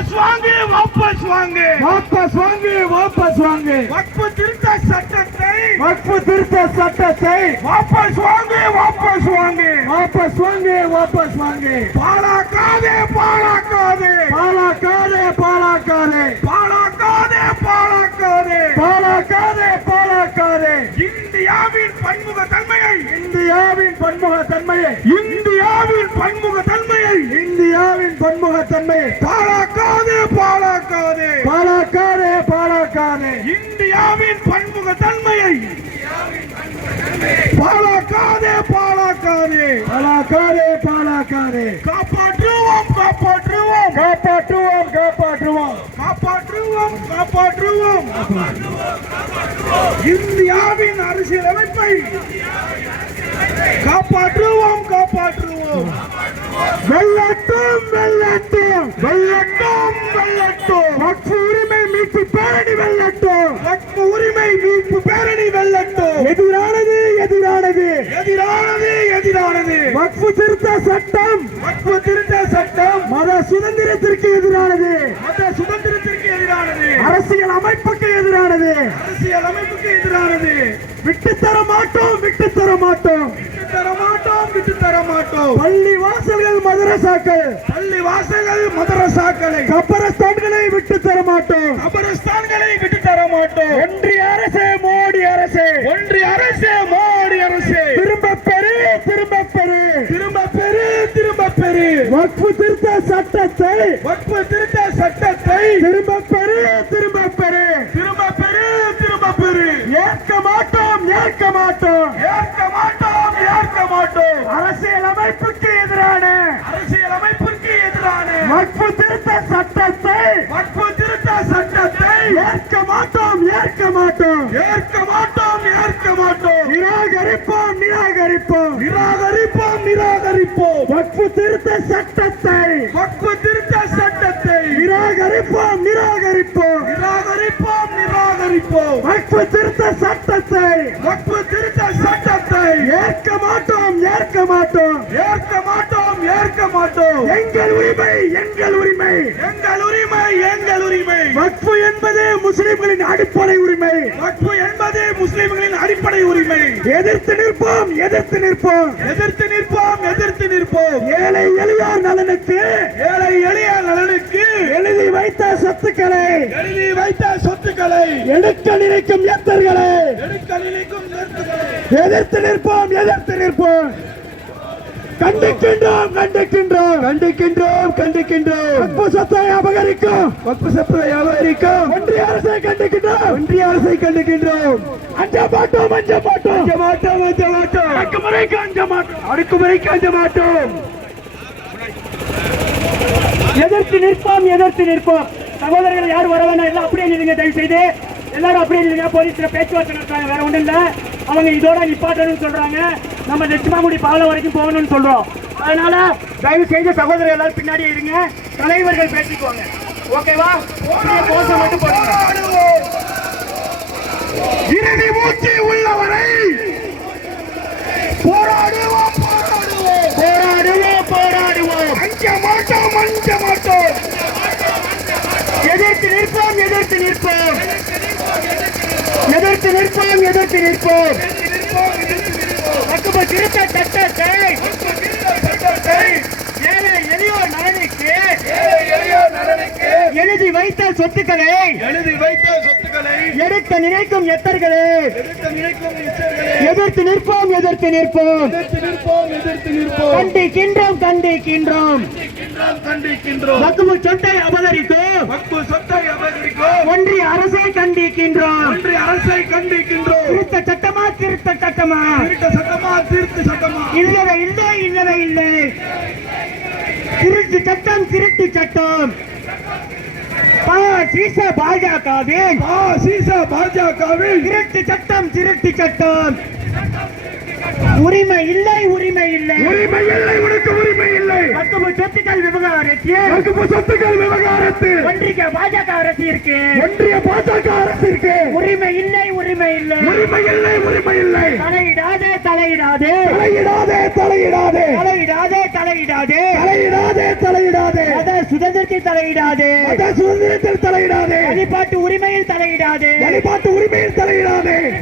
வாபஸ் வாங்கு வாபஸ் வாங்கு. வாபஸ் வாங்கு வாபஸ் வாங்கு. வக்பு திருத்த சட்டத்தை. வக்பு திருத்த சட்டத்தை. வாபஸ் வாங்கு வாபஸ் வாங்கு. வாபஸ் வாங்கு வாபஸ் வாங்கு. பாழாக்காதே பாழாக்காதே பாலாக்காதே பாலாக்காதே. பாழாக்காதே பாழாக்காதே பாலாக்காதே பாலாக்காதே. இந்தியாவின் பன்முக தன்மையை. இந்தியாவின் பன்முகத்தன்மையை இந்தியாவின் பன்முக தன்மையை. இந்தியாவின் பன்முகத்தன்மையை பாழாக்காதே பாழாக்காதே பாலாக்காதே. பாலாக்காதே இந்தியாவின் பன்முக தன்மையை. பாழாக்காதே பாழாக்காதே பாலாக்காதே பாலாக்காதே. காப்பாற்றுவோம் காப்பாற்றுவோம் காப்பாற்றுவோம் காப்பாற்றுவோம் காப்பாற்றுவோம் காப்பாற்றுவோம் இந்தியாவின் அரசியலமைப்பை காப்பாற்றுவோம் காப்பாற்றுவோம். வெள்ளட்டும் வெள்ளட்டும் வெள்ளட்டும் வெள்ளட்டும் வக்ஃபு உரிமை மீட்பு பேரணி வெள்ளட்டும் வக்பு உரிமை மீட்பு பேரணி வெள்ளட்டும் எதிரானது எதிரானது. எதிரானது எதிரானது. வக்ஃபு திருத்த சட்டம். வக்ஃபு திருத்த சட்டம். மத சுதந்திரத்திற்கு எதிரானது. மத சுதந்திரத்திற்கு அரசியல் அமைப்புக்கு எதிரானது. அரசியல் அமைப்புக்கு எதிரானது. விட்டு தர மாட்டோம் விட்டு தர மாட்டோம். விட்டு தர மாட்டோம் விட்டு தர மாட்டோம். பள்ளி வாசல்கள் மதரசாக்கள். பள்ளி வாசல்கள் மதரசாக்களை. கபரஸ்தான்களை விட்டு தர மாட்டோம். கபரஸ்தான்களை விட்டு தர மாட்டோம். ஒன்றிய அரசே மோடி அரசே. ஒன்றிய அரசு மோடி அரசு. திரும்ப பெறு திரும்ப பெறு. திரும்ப பெரு திரும்ப பெரு வக்ஃபு திருத்த சட்டத்தை வக்பு திருத்த அரசியல் அமைப்புக்கு எதிரான அரசியல் அமைப்பிற்கு எதிரான வக்ஃபு திருத்த சட்டத்தை வக்பு திருத்த சட்டத்தை ஏற்க மாட்டோம் ஏற்க மாட்டோம். ஏற்க மாட்டோம் ஏற்க மாட்டோம். நிராகரிப்போம் நிராகரிப்போம். நிராகரிப்போம் நிராகரிப்போம். வக்ஃபு திருத்த சட்டத்தை வக்பு திருத்த சட்டத்தை நிராகரிப்போம். நிராகரிப்போம் நிராகரிப்போம். நிராகரிப்போம் வக்ஃபு திருத்த சட்டத்தை. வக்பு திருத்த சட்டத்தை. ஏற்க மாட்டோம் ஏற்க மாட்டோம். ஏற்க மாட்டோம் ஏற்க மாட்டோம். எங்கள் உரிமை எங்கள் உரிமை. எங்கள் உரிமை எங்கள் உரிமை. வக்ஃபு என்பது முஸ்லிம்களின் அடிப்படை உரிமை. வக்பு என்பது முஸ்லிம்களின் அடிப்படை உரிமை. எதிர்த்து நிற்போம் எதிர்த்து நிற்போம். எதிர்த்து நிற்போம் எதிர்த்து நிற்போம். ஏழை எளியோர் நலனுக்கு ஏழை எளிய நலனுக்கு எழுதி வைத்த சொத்துக்களை எழுதி வைத்த சொத்துக்களை எடுக்க நினைக்கும் எத்தர்களை? எதிர்த்து நிற்போம் எதிர்த்து நிற்போம். கண்டிக்கின்றோம் கண்டிக்கின்றோம். கண்டிக்கின்றோம் கண்டிக்கின்றோம். வக்பு சொத்தை அபகரிக்கும். வக்பு சொத்தை அபகரிக்கும். ஒன்றிய அரசை கண்டிக்கின்றோம். ஒன்றிய அரசை கண்டிக்கின்றோம். அஞ்ச மாட்டோம் அஞ்ச மாட்டோம். அஞ்ச மாட்டோம் அஞ்ச மாட்டோம். அடக்குமுறைக்கு அஞ்ச மாட்டோம். அடக்குமுறைக்கு அஞ்ச மாட்டோம். எதிர்த்து நிற்போம் எதிர்த்து நிற்போம். சகோதரர்கள் யாரும் வர வேணாம் எல்லாம் அப்படியே நில்லுங்க தயவு செய்து எல்லாரும் அப்படியே நில்லுங்க. போலீஸ்ல பேச்சுவார்த்தை நடத்துறாங்க. வேற ஒண்ணும் இல்ல. அவங்க இதோட நிப்பாட்டணும்னு சொல்றாங்க. நம்ம லட்சுமாங்குடி பாலம் வரைக்கும் போகணும்னு சொல்றோம். அதனால தயவு செய்து சகோதரர் எல்லாரும் பின்னாடி இருங்க. தலைவர்கள் பேசிக்குவாங்க ஓகேவா போஸ்ட் மட்டும் போடுங்க. இறுதி மூச்சு உள்ளவரை போராடுவோம் போராடுவோம். போராடுவோம் போராடுவோம். அஞ்ச மாட்டோம் அஞ்ச மாட்டோம். எதிர்த்து நிற்போம் எதிர்த்து நிற்போம். எதிர்த்து நிற்போம் எதிர்த்து நிற்போம். வக்குப்பு திருத்த சட்டத்தை. ஏழை எளியோர் நலனுக்கு. எழுதி வைத்த சொத்துக்களை. எழுதி வைத்த சொத்துக்களை. எடுக்க நினைக்கும் எத்தர்களே? எதிர்த்து நிற்போம் எதிர்த்து நிற்போம். எதிர்த்து நிற்போம் எதிர்த்து நிற்போம் கண்டிக்கின்றோம் கண்டிக்கின்றோம். கண்டிக்கின்றோம் வக்குப்பு சொத்தை அபகரிக்கும் ஒன்றிய அரசை கண்டிக்கின்றோம். ஒன்றிய அரசை கண்டிக்கின்றோம் திருத்த சட்டமா திருத்த சட்டமா திருத்த சட்டமா திருத்து சட்டமா? இல்லவே இல்லை இல்லவே இல்லை. திருட்டு சட்டம் திருட்டு சட்டம். சீச பாஜகவின் சீசா பாஜகவில் திருட்டு சட்டம் திருட்டு சட்டம். உரிமை இல்லை உரிமை இல்லை. உரிமை இல்லை வக்குப்பு சொத்துக்கள் விவகாரத்தில் சொத்துக்கள் விவகாரத்தில் ஒன்றிய பாஜக அரசு இருக்கு. ஒன்றிய பாஜக அரசிற்கு உரிமை இல்லை உரிமை இல்லை. உரிமை இல்லை உரிமை இல்லை. தலையிடாதே தலையிடாதே. தலையிடாதே தலையிடாதே. தலையிடாதே தலையிடாதே. தலையிடாதே தலையிடாதே. மத சுதந்திரத்தில் தலையிடாதே. மத சுதந்திரத்தில் தலையிடாதே. வழிபாட்டு உரிமையில் தலையிடாதே. வழிபாட்டு உரிமையில் தலையிடாதே.